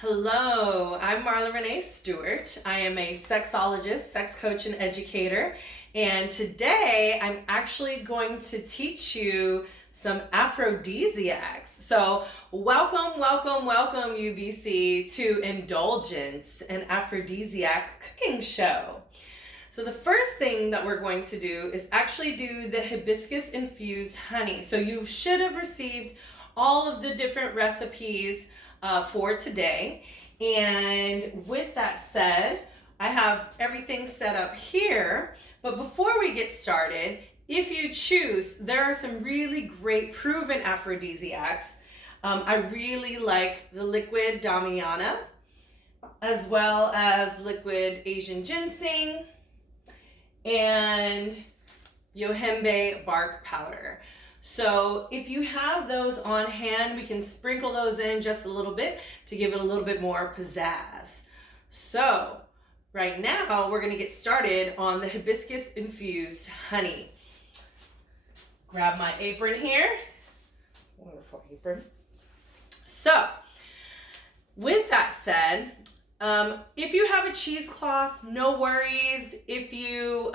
Hello, I'm Marla Renee Stewart. I am a sexologist, sex coach, and educator. And today I'm actually going to teach you some aphrodisiacs. So welcome, UBC to Indulgence, an aphrodisiac cooking show. So the first thing that we're going to do is actually do the hibiscus infused honey. So you should have received all of the different recipes for today. And with that said, I have everything set up here. But before we get started, if you choose, there are some really great proven aphrodisiacs. I really like the liquid Damiana, as well as liquid Asian ginseng and yohimbe bark powder. So if you have those on hand, we can sprinkle those in just a little bit to give it a little bit more pizzazz. So right now we're going to get started on the hibiscus infused honey. Grab my apron here. Wonderful apron. So with that said, if you have a cheesecloth, no worries. If you,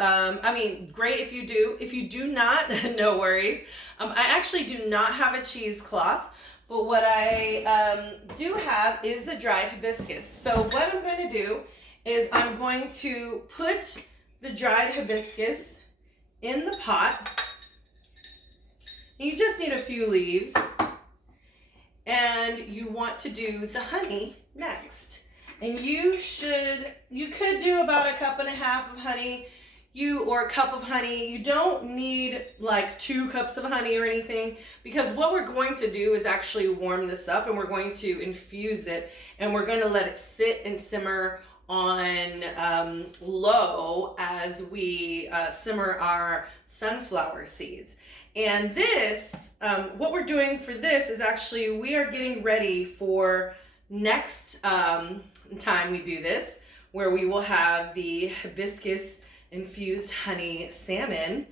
great if you do. If you do not, no worries. I actually do not have a cheesecloth, but what I do have is the dried hibiscus. So what I'm going to do is I'm going to put the dried hibiscus in the pot. You just need a few leaves, and you want to do the honey next. And you could do about 1.5 cups of honey, or a cup of honey. You don't need like 2 cups of honey or anything, because what we're going to do is actually warm this up, and we're going to infuse it, and we're going to let it sit and simmer on low as we simmer our sunflower seeds. And this, what we're doing for this is actually we are getting ready for next time we do this, where we will have the hibiscus infused honey salmon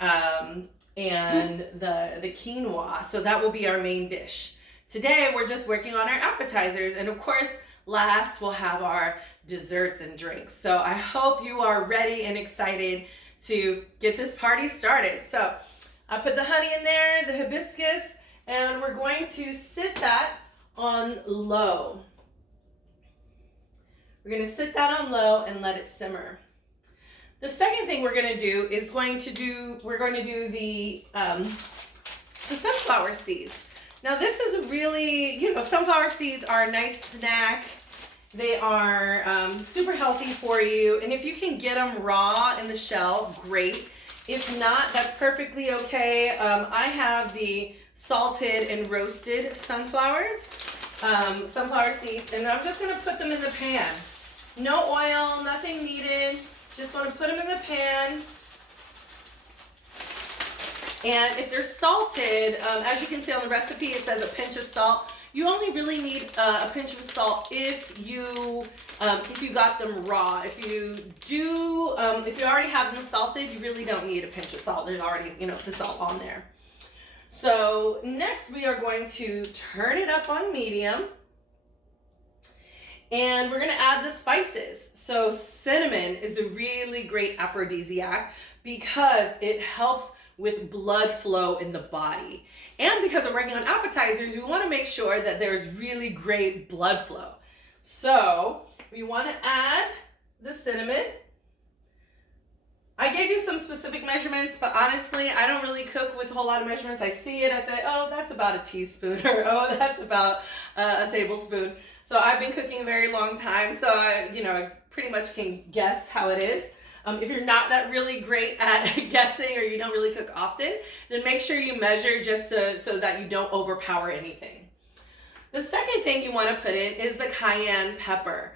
and the quinoa. So that will be our main dish. Today we're just working on our appetizers, and of course last we'll have our desserts and drinks. So I hope you are ready and excited to get this party started. So I put the honey in there, the hibiscus, and we're going to sit that on low. We're going to sit that on low and let it simmer. The second thing we're going to do is we're going to do the sunflower seeds. Now this is a really, sunflower seeds are a nice snack. They are super healthy for you, and if you can get them raw in the shell, great. If not, that's perfectly okay. I have the salted and roasted sunflower seeds, and I'm just going to put them in the pan. No oil, nothing needed. Just want to put them in the pan. And if they're salted, as you can see on the recipe, it says a pinch of salt. You only really need a pinch of salt if you got them raw. If you already have them salted, you really don't need a pinch of salt. There's already, the salt on there. So next we are going to turn it up on medium. And we're going to add the spices. So cinnamon is a really great aphrodisiac because it helps with blood flow in the body. And because we're working on appetizers, we want to make sure that there's really great blood flow. So we want to add the cinnamon. I gave you some specific measurements, but honestly, I don't really cook with a whole lot of measurements. I see it, I say, oh, that's about a teaspoon, or oh, that's about a tablespoon. So I've been cooking a very long time, so I pretty much can guess how it is. If you're not that really great at guessing, or you don't really cook often, then make sure you measure just so that you don't overpower anything. The second thing you want to put in is the cayenne pepper.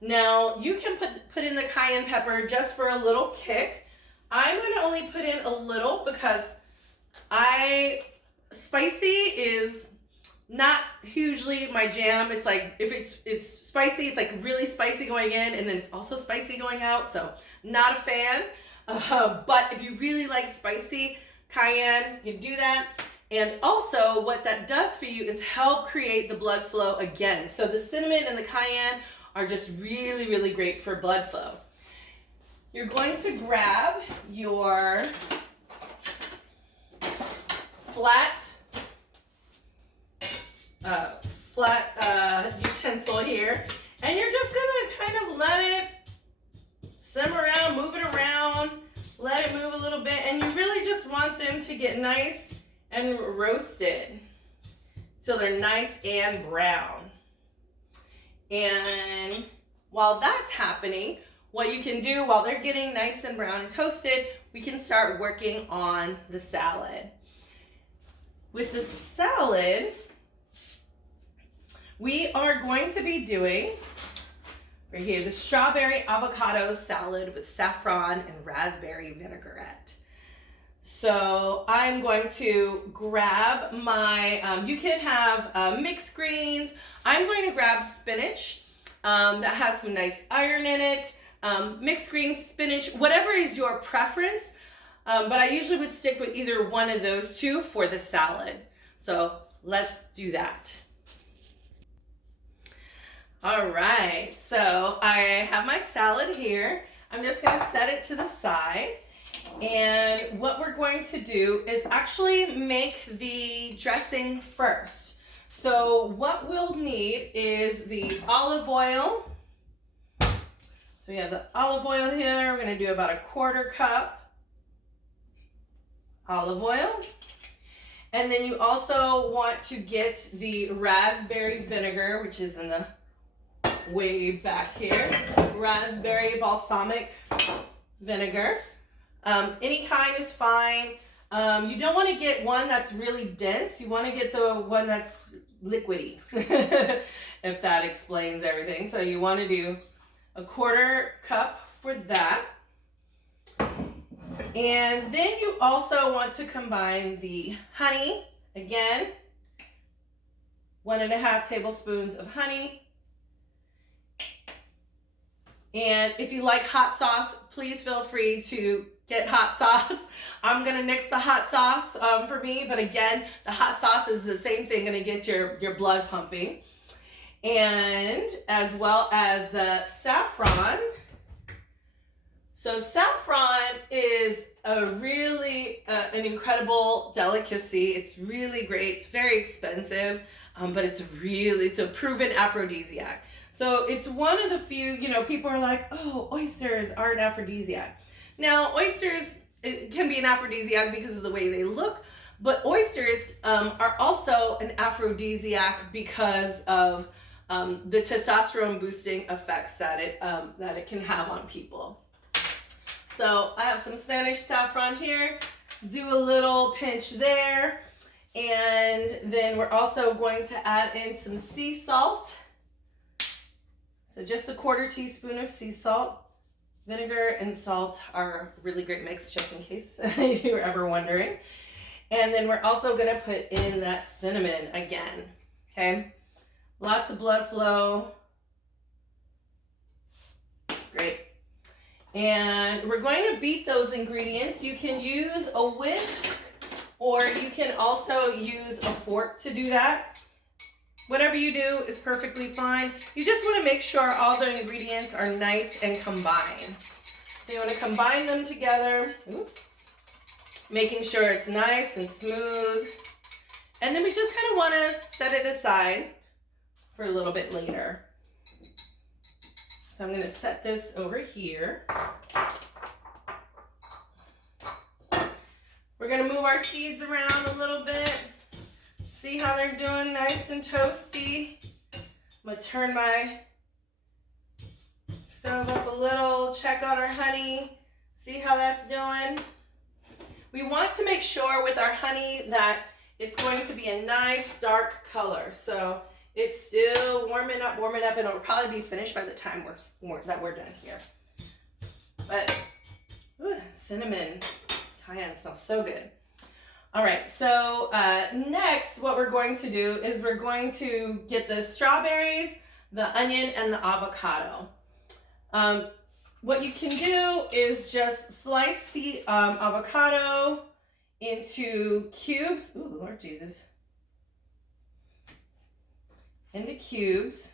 Now, you can put in the cayenne pepper just for a little kick. I'm going to only put in a little because spicy is not hugely my jam. It's like, if it's spicy, it's like really spicy going in, and then it's also spicy going out, so not a fan. But if you really like spicy, cayenne, you can do that. And also what that does for you is help create the blood flow again. So the cinnamon and the cayenne are just really, really great for blood flow. You're going to grab your flat utensil here, and you're just gonna kind of let it simmer around, move it around, let it move a little bit, and you really just want them to get nice and roasted so they're nice and brown. And while that's happening, what you can do while they're getting nice and brown and toasted, we can start working on the salad. With the salad, we are going to be doing right here the strawberry avocado salad with saffron and raspberry vinaigrette. So I'm going to grab my, you can have mixed greens. I'm going to grab spinach that has some nice iron in it. Mixed greens, spinach, whatever is your preference. But I usually would stick with either one of those two for the salad. So let's do that. All right, so I have my salad here. I'm just gonna set it to the side. And what we're going to do is actually make the dressing first. So what we'll need is the olive oil. So we have the olive oil here. We're gonna do about 1/4 cup olive oil. And then you also want to get the raspberry vinegar, which is in the way back here. Raspberry balsamic vinegar. Any kind is fine. You don't want to get one that's really dense. You want to get the one that's liquidy, if that explains everything. So you want to do 1/4 cup for that. And then you also want to combine the honey. Again, 1½ tablespoons of honey. And if you like hot sauce, please feel free to get hot sauce. I'm gonna nix the hot sauce for me, but again, the hot sauce is the same thing, gonna get your blood pumping. And as well as the saffron. So saffron is a really an incredible delicacy. It's really great. It's very expensive, but it's a proven aphrodisiac. So it's one of the few, people are like, oh, oysters are an aphrodisiac. Now, oysters can be an aphrodisiac because of the way they look, but oysters are also an aphrodisiac because of the testosterone boosting effects that it can have on people. So I have some Spanish saffron here. Do a little pinch there. And then we're also going to add in some sea salt. So just 1/4 teaspoon of sea salt. Vinegar and salt are a really great mix, just in case you were ever wondering. And then we're also gonna put in that cinnamon again, okay? Lots of blood flow. Great. And we're going to beat those ingredients. You can use a whisk, or you can also use a fork to do that. Whatever you do is perfectly fine. You just want to make sure all the ingredients are nice and combined. So you want to combine them together. Oops. Making sure it's nice and smooth. And then we just kind of want to set it aside for a little bit later. So I'm going to set this over here. We're going to move our seeds around a little bit. See how they're doing, nice and toasty. I'm going to turn my stove up a little, check on our honey, see how that's doing. We want to make sure with our honey that it's going to be a nice dark color. So it's still warming up, and it'll probably be finished by the time we're done here. But ooh, cinnamon, cayenne smells so good. All right, so next what we're going to do is we're going to get the strawberries, the onion, and the avocado. What you can do is just slice the avocado into cubes. Ooh, Lord Jesus. Into cubes.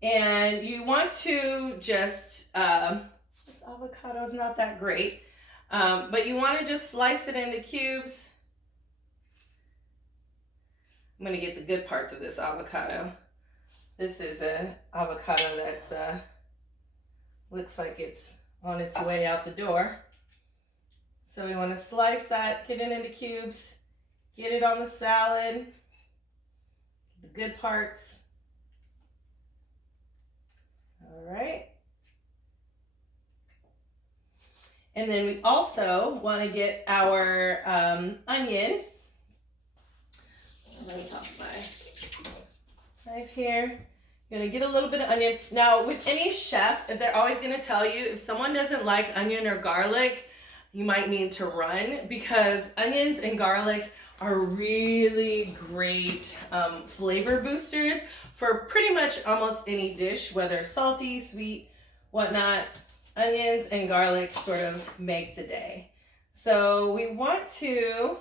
And you want to just, this avocado is not that great, but you want to just slice it into cubes. I'm going to get the good parts of this avocado. This is a avocado that's, looks like it's on its way out the door. So we want to slice that, get it into cubes, get it on the salad, the good parts. All right. And then we also want to get our onion. Let me top my knife here. You're going to get a little bit of onion. Now, with any chef, they're always going to tell you if someone doesn't like onion or garlic, you might need to run, because onions and garlic are really great flavor boosters for pretty much almost any dish, whether salty, sweet, whatnot. Onions and garlic sort of make the day. So we want to,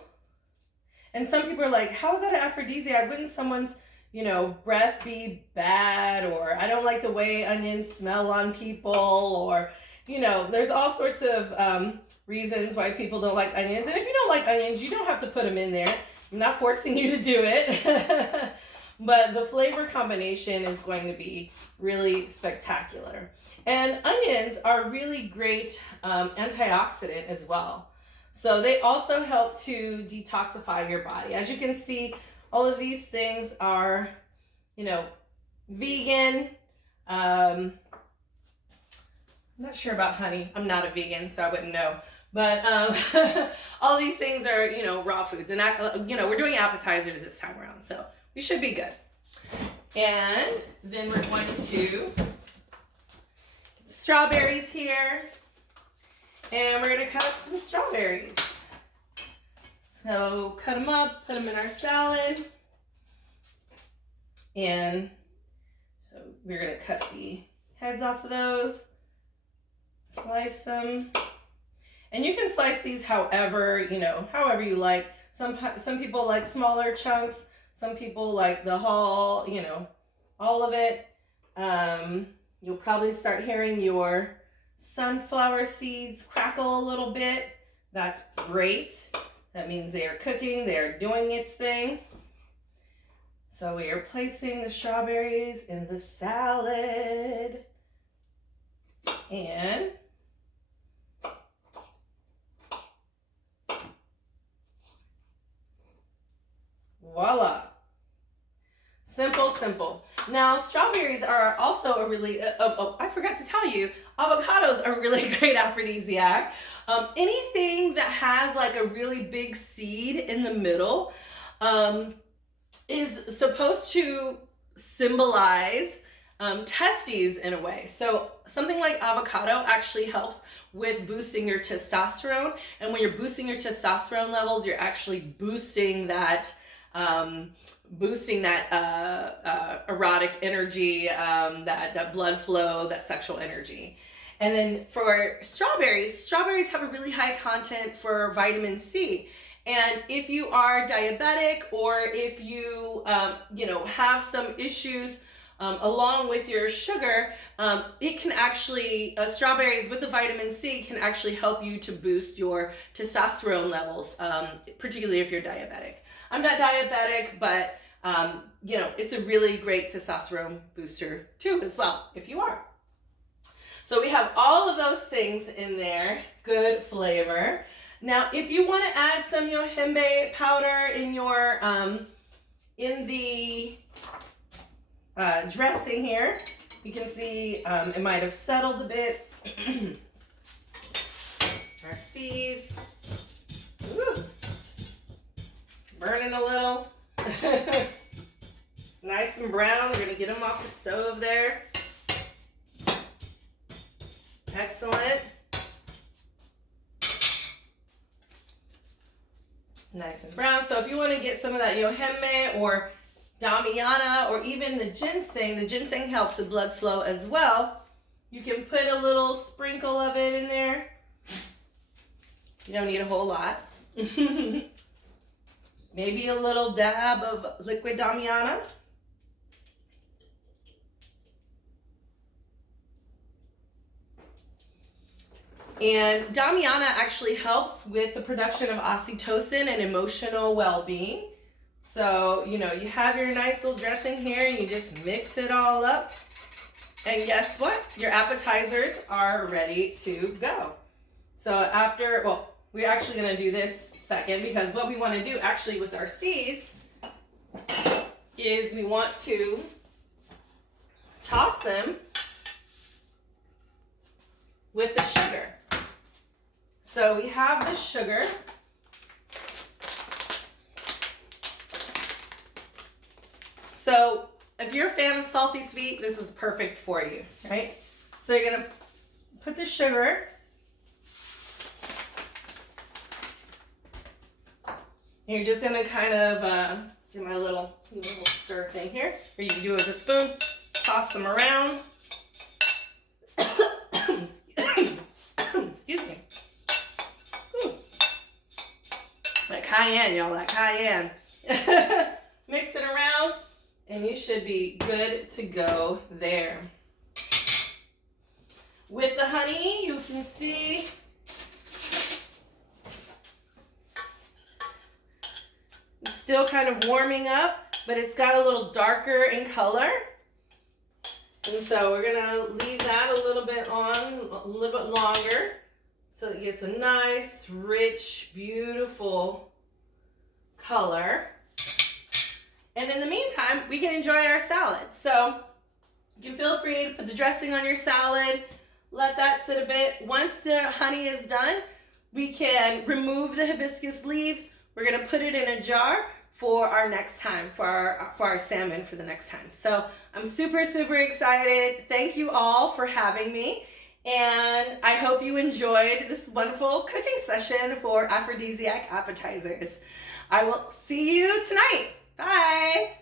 and some people are like, how is that an aphrodisiac? Wouldn't someone's, you know, breath be bad? Or I don't like the way onions smell on people, or, you know, there's all sorts of reasons why people don't like onions. And if you don't like onions, you don't have to put them in there. I'm not forcing you to do it. But the flavor combination is going to be really spectacular. And onions are really great antioxidant as well. So they also help to detoxify your body. As you can see, all of these things are, you know, vegan. I'm not sure about honey. I'm not a vegan, so I wouldn't know. But all these things are, you know, raw foods. And, you know, we're doing appetizers this time around, so we should be good. And then we're going to get the strawberries here. And we're going to cut up some strawberries. So cut them up, put them in our salad. And so we're going to cut the heads off of those. Slice them. And you can slice these however, you know, however you like. Some people like smaller chunks. Some people like the whole, you know, all of it. You'll probably start hearing your sunflower seeds crackle a little bit. That's great. That means they are cooking, they are doing its thing. So we are placing the strawberries in the salad. And voila. Simple, simple. Now, strawberries are also a really, I forgot to tell you, avocados are a really great aphrodisiac. Anything that has like a really big seed in the middle is supposed to symbolize testes in a way. So something like avocado actually helps with boosting your testosterone. And when you're boosting your testosterone levels, you're actually boosting that erotic energy, that blood flow, that sexual energy. And then for strawberries have a really high content for vitamin C. And if you are diabetic, or if you, you know, have some issues along with your sugar, it can actually, strawberries with the vitamin C can actually help you to boost your testosterone levels, particularly if you're diabetic. I'm not diabetic, but you know, it's a really great testosterone booster too as well, if you are. So we have all of those things in there, good flavor. Now, if you want to add some yohimbe powder in your, in the dressing here, you can see it might have settled a bit. Our seeds, ooh, burning a little. Nice and brown. We're gonna get them off the stove there. Excellent. Nice and brown. So if you want to get some of that yohimbe or damiana or even the ginseng helps the blood flow as well. You can put a little sprinkle of it in there. You don't need a whole lot. Maybe a little dab of liquid Damiana. And Damiana actually helps with the production of oxytocin and emotional well-being. So, you know, you have your nice little dressing here and you just mix it all up. And guess what? Your appetizers are ready to go. So after, well, we're actually going to do this second, because what we want to do actually with our seeds is we want to toss them with the sugar. So we have the sugar. So if you're a fan of salty sweet, this is perfect for you, right? So you're gonna put the sugar. You're just gonna kind of do my little stir thing here, or you can do it with a spoon, toss them around. Excuse me. That cayenne, y'all, that cayenne. Mix it around, and you should be good to go there. With the honey, you can see it's still kind of warming up, but it's got a little darker in color. And so we're gonna leave that a little bit on, a little bit longer, so it gets a nice, rich, beautiful color. And in the meantime, we can enjoy our salad. So you can feel free to put the dressing on your salad, let that sit a bit. Once the honey is done, we can remove the hibiscus leaves. We're gonna put it in a jar for our next time, for our salmon for the next time. So I'm super, super excited. Thank you all for having me. And I hope you enjoyed this wonderful cooking session for aphrodisiac appetizers. I will see you tonight. Bye.